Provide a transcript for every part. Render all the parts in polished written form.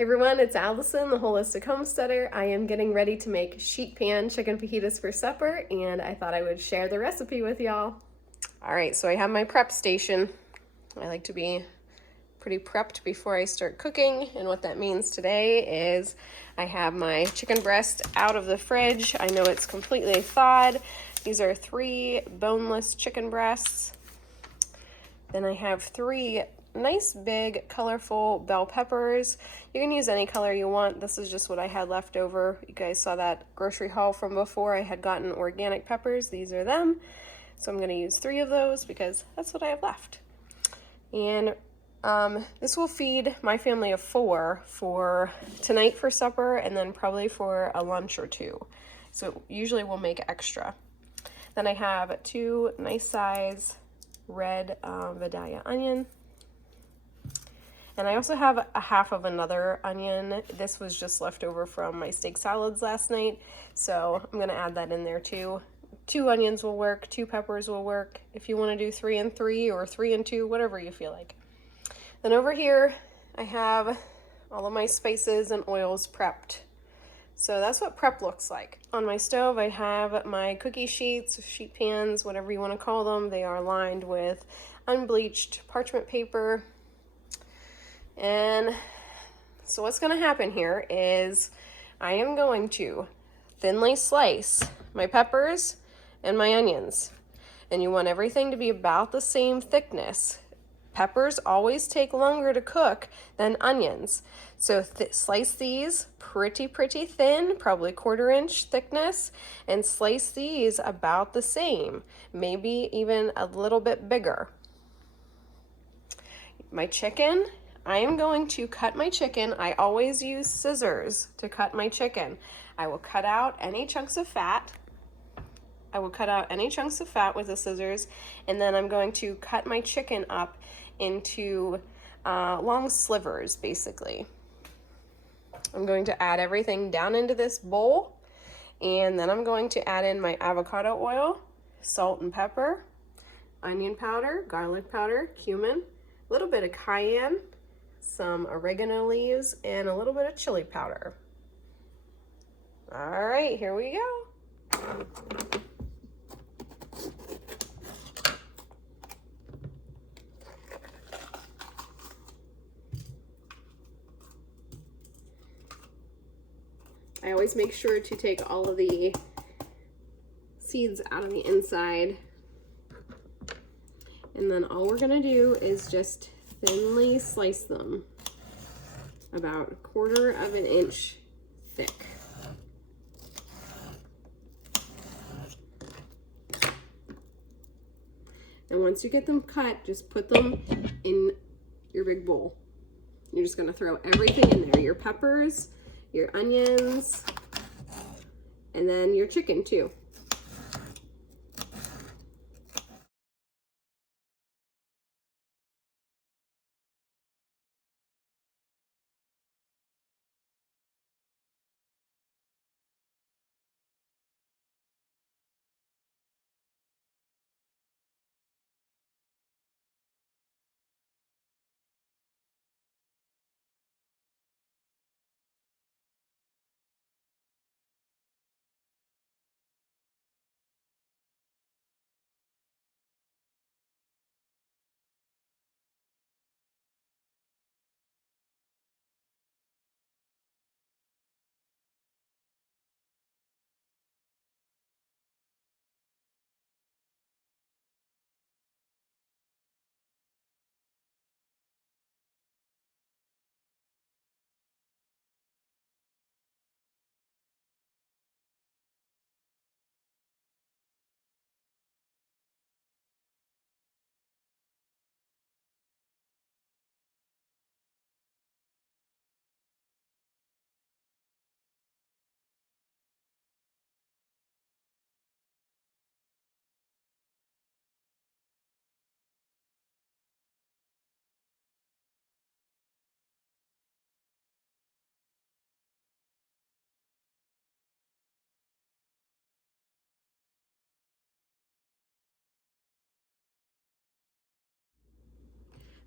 Hey everyone, it's Allison, the Holistic Homesteader. I am getting ready to make sheet pan chicken fajitas for supper, and I thought I would share the recipe with y'all. All right, so I have my prep station. I like to be pretty prepped before I start cooking, and what that means today is I have my chicken breast out of the fridge. I know it's completely thawed. These are 3 boneless chicken breasts. Then I have 3 nice big colorful bell peppers. You can use any color you want. This is just what I had left over. You guys saw that grocery haul from before. I had gotten organic peppers. These are them. So I'm going to use 3 of those because that's what I have left. And this will feed my family of 4 for tonight for supper, and then probably for a lunch or 2. So usually we'll make extra. Then I have 2 nice size red Vidalia onion. And I also have a half of another onion. This was just left over from my steak salads last night, so I'm gonna add that in there too. 2 onions will work, 2 peppers will work. If you wanna do 3 and 3 or 3 and 2, whatever you feel like. Then over here, I have all of my spices and oils prepped. So that's what prep looks like. On my stove, I have my cookie sheets, sheet pans, whatever you wanna call them. They are lined with unbleached parchment paper. And so what's going to happen here is I am going to thinly slice my peppers and my onions. And you want everything to be about the same thickness. Peppers always take longer to cook than onions. So slice these pretty thin, probably 1/4 inch thickness, and slice these about the same, maybe even a little bit bigger. My chicken, I am going to cut my chicken. I always use scissors to cut my chicken. I will cut out any chunks of fat. with the scissors, and then I'm going to cut my chicken up into long slivers, basically. I'm going to add everything down into this bowl, and then I'm going to add in my avocado oil, salt and pepper, onion powder, garlic powder, cumin, a little bit of cayenne, some oregano leaves, and a little bit of chili powder. All right, here we go. I always make sure to take all of the seeds out of the inside. And then all we're gonna do is just thinly slice them, about 1/4 inch thick. And once you get them cut, just put them in your big bowl. You're just gonna throw everything in there, your peppers, your onions, and then your chicken too.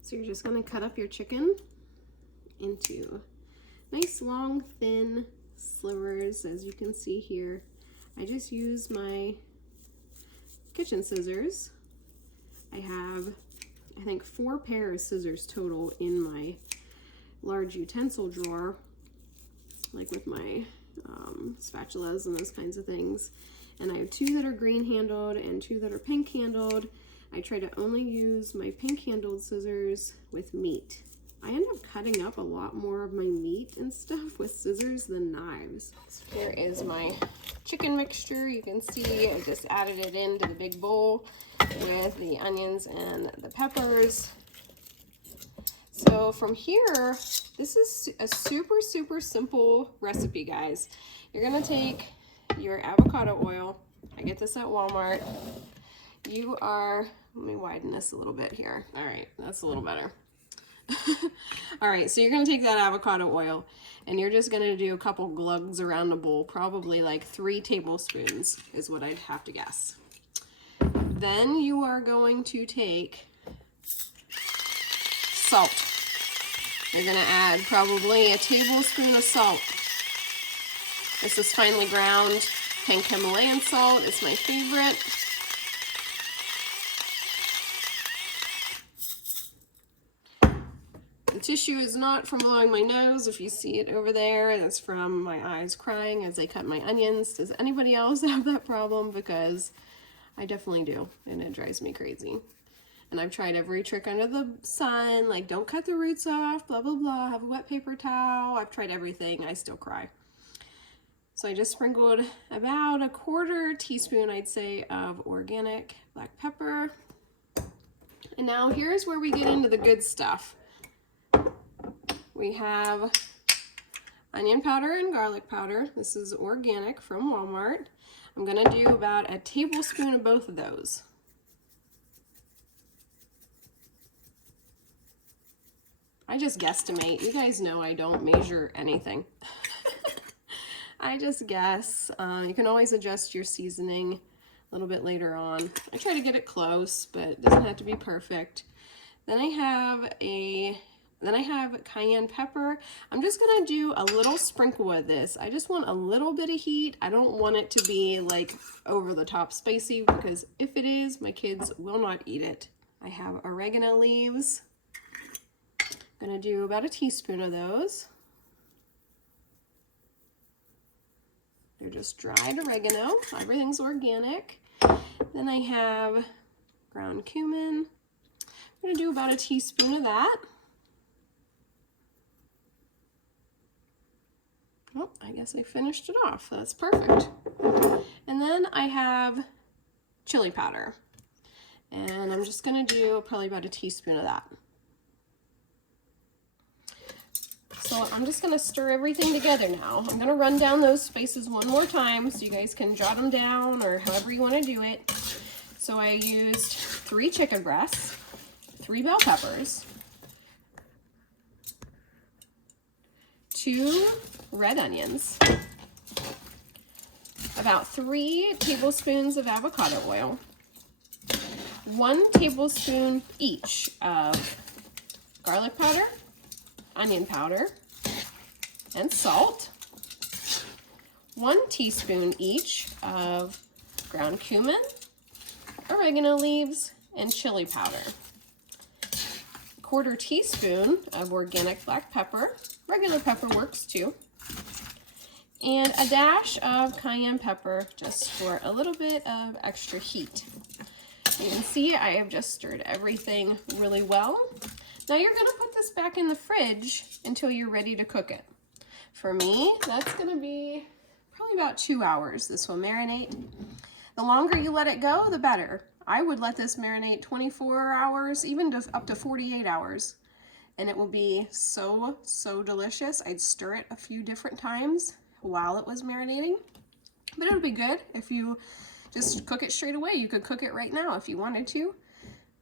So you're just gonna cut up your chicken into Nice long thin slivers, as you can see here. I just use my kitchen scissors. I have, I think, 4 pairs of scissors total in my large utensil drawer, like with my spatulas and those kinds of things. And I have 2 that are green handled and 2 that are pink handled. I try to only use my pink handled scissors with meat. I end up cutting up a lot more of my meat and stuff with scissors than knives. So here is my chicken mixture. You can see I just added it into the big bowl with the onions and the peppers. So from here, this is a super, super simple recipe, guys. You're gonna take your avocado oil. I get this at Walmart. You are, let me widen this a little bit here. All right, that's a little better. All right, so you're gonna take that avocado oil and you're just gonna do a couple glugs around the bowl, probably like 3 tablespoons is what I'd have to guess. Then you are going to take salt. You're gonna add probably a tablespoon of salt. This is finely ground pink Himalayan salt. It's my favorite. The tissue is not from blowing my nose. If you see it over there, that's from my eyes crying as I cut my onions. Does anybody else have that problem? Because I definitely do, and it drives me crazy. And I've tried every trick under the sun, like don't cut the roots off, blah, blah, blah, have a wet paper towel. I've tried everything, I still cry. So I just sprinkled about a 1/4 teaspoon, I'd say, of organic black pepper. And now here's where we get into the good stuff. We have onion powder and garlic powder. This is organic from Walmart. I'm gonna do about a tablespoon of both of those. I just guesstimate. You guys know I don't measure anything. I just guess. You can always adjust your seasoning a little bit later on. I try to get it close, but it doesn't have to be perfect. Then I have cayenne pepper. I'm just gonna do a little sprinkle of this. I just want a little bit of heat. I don't want it to be like over the top spicy, because if it is, my kids will not eat it. I have oregano leaves. I'm gonna do about a teaspoon of those. They're just dried oregano. Everything's organic. Then I have ground cumin. I'm gonna do about a teaspoon of that. Oh, I guess I finished it off. That's perfect. And then I have chili powder. And I'm just gonna do probably about a teaspoon of that. So I'm just gonna stir everything together now. I'm gonna run down those spices one more time so you guys can jot them down or however you wanna do it. So I used 3 chicken breasts, 3 bell peppers, 2 red onions, about 3 tablespoons of avocado oil, 1 tablespoon each of garlic powder, onion powder, and salt, 1 teaspoon each of ground cumin, oregano leaves, and chili powder, 1/4 teaspoon of organic black pepper, regular pepper works too, and a dash of cayenne pepper just for a little bit of extra heat. You can see I have just stirred everything really well. Now you're gonna put this back in the fridge until you're ready to cook it. For me, that's gonna be probably about 2 hours. This will marinate. The longer you let it go, the better. I would let this marinate 24 hours, even up to 48 hours. And it will be so, so delicious. I'd stir it a few different times while it was marinating. But it'll be good if you just cook it straight away. You could cook it right now if you wanted to.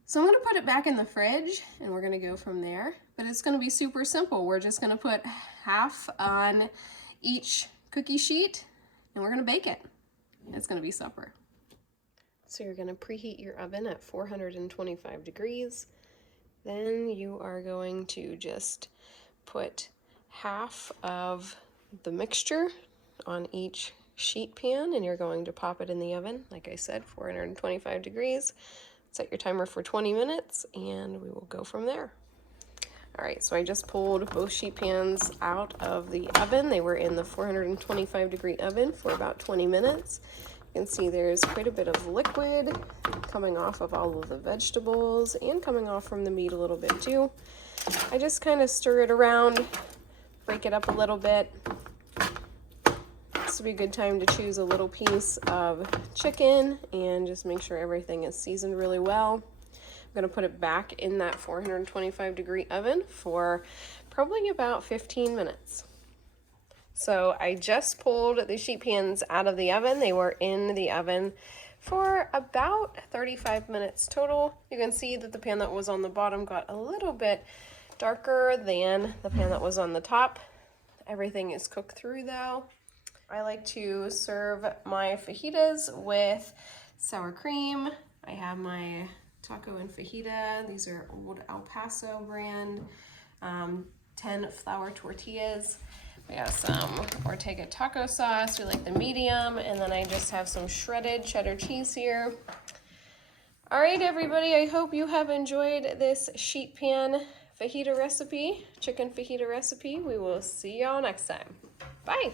So I'm gonna put it back in the fridge and we're gonna go from there. But it's gonna be super simple. We're just gonna put half on each cookie sheet and we're gonna bake it. It's gonna be supper. So you're gonna preheat your oven at 425 degrees. Then you are going to just put half of the mixture on each sheet pan, and you're going to pop it in the oven, like I said, 425 degrees. Set your timer for 20 minutes and we will go from there. All right, so I just pulled both sheet pans out of the oven. They were in the 425 degree oven for about 20 minutes. You can see there's quite a bit of liquid coming off of all of the vegetables and coming off from the meat a little bit too. I just kind of stir it around, break it up a little bit. This would be a good time to choose a little piece of chicken and just make sure everything is seasoned really well. I'm going to put it back in that 425 degree oven for probably about 15 minutes. So I just pulled the sheet pans out of the oven. They were in the oven for about 35 minutes total. You can see that the pan that was on the bottom got a little bit darker than the pan that was on the top. Everything is cooked through though. I like to serve my fajitas with sour cream. I have my taco and fajita. These are Old El Paso brand, 10 flour tortillas. We have some Ortega taco sauce. We like the medium. And then I just have some shredded cheddar cheese here. All right, everybody, I hope you have enjoyed this sheet pan fajita recipe, chicken fajita recipe. We will see y'all next time. Bye.